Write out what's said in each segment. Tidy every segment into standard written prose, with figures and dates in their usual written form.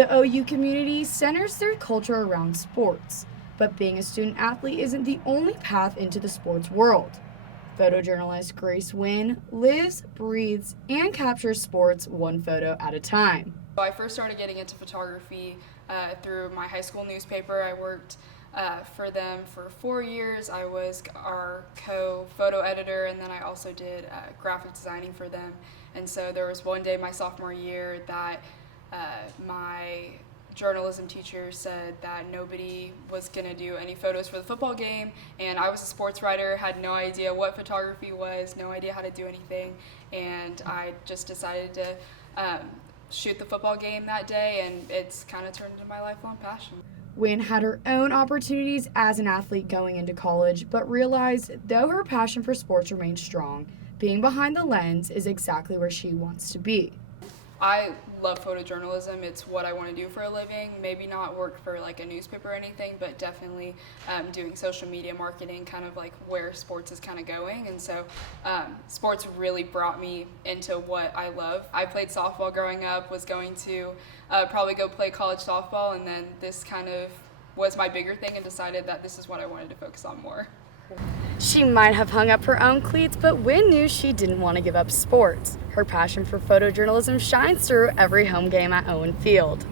The OU community centers their culture around sports, but being a student athlete isn't the only path into the sports world. Photojournalist Grace Wynn lives, breathes, and captures sports one photo at a time. I first started getting into photography through my high school newspaper. I worked for them for 4 years. I was our co-photo editor, and then I also did graphic designing for them. And so there was one day my sophomore year that my journalism teacher said that nobody was going to do any photos for the football game, and I was a sports writer, had no idea what photography was, no idea how to do anything, and I just decided to shoot the football game that day, and it's kind of turned into my lifelong passion. Wynn had her own opportunities as an athlete going into college, but realized though her passion for sports remained strong, being behind the lens is exactly where she wants to be. I love photojournalism. It's what I want to do for a living. Maybe not work for like a newspaper or anything, but definitely doing social media marketing, kind of like where sports is kind of going. And so sports really brought me into what I love. I played softball growing up, was going to probably go play college softball, and then this kind of was my bigger thing and decided that this is what I wanted to focus on more. She might have hung up her own cleats, but Wynn knew she didn't want to give up sports. Her passion for photojournalism shines through every home game at Owen Field.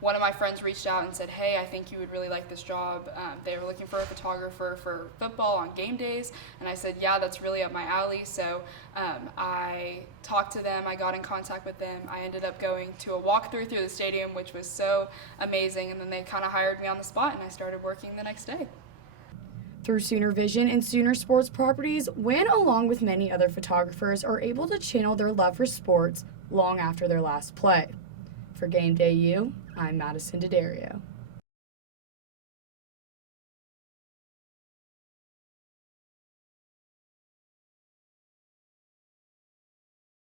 One of my friends reached out and said, hey, I think you would really like this job. They were looking for a photographer for football on game days. And I said, yeah, that's really up my alley. So I talked to them. I got in contact with them. I ended up going to a walkthrough through the stadium, which was so amazing. And then they kind of hired me on the spot, and I started working the next day. Through Sooner Vision and Sooner Sports Properties, Wynn, along with many other photographers, are able to channel their love for sports long after their last play. For Gameday U, I'm Madison D'Addario.